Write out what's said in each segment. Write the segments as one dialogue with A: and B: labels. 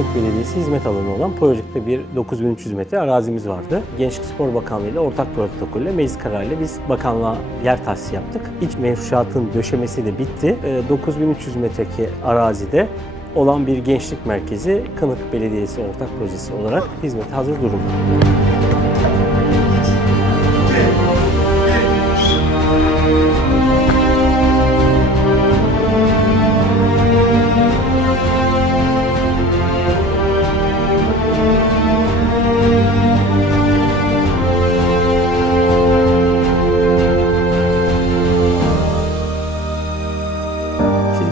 A: merkezi hizmet alanı olan Project'te bir 9300 metre arazimiz vardı. Gençlik Spor Bakanlığı ile ortak protokolle meclis kararıyla biz bakanlığa yer tahsisi yaptık. İç mevşuatın döşemesi de bitti. Ee, 9300 metreki arazide olan bir gençlik merkezi Kınık Belediyesi ortak projesi olarak hizmete hazır durumda.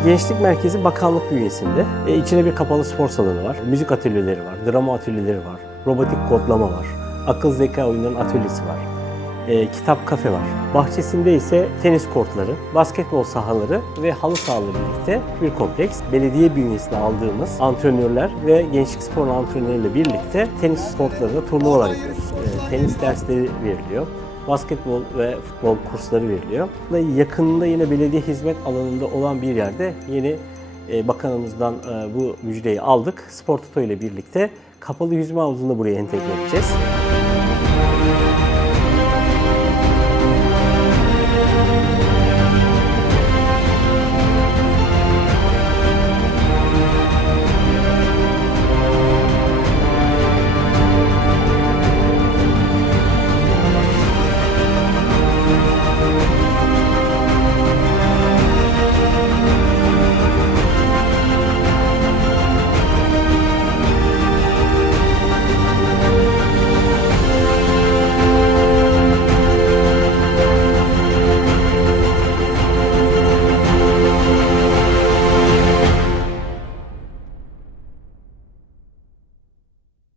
A: Gençlik Merkezi bakanlık bünyesinde. E, içine bir kapalı spor salonu var, müzik atölyeleri var, drama atölyeleri var, robotik kodlama var, akıl zeka oyunlarının atölyesi var, e, kitap kafe var. Bahçesinde ise tenis kortları, basketbol sahaları ve halı sahaları birlikte bir kompleks. Belediye bünyesinde aldığımız antrenörler ve gençlik spor antrenörleriyle birlikte tenis kortlarında turnuvalar yapıyoruz. E, tenis dersleri veriliyor basketbol ve futbol kursları veriliyor. Ve yakınında yine belediye hizmet alanında olan bir yerde yeni e, bakanımızdan e, bu müjdeyi aldık. Spor Toto ile birlikte kapalı yüzme havuzunu buraya entegre edeceğiz.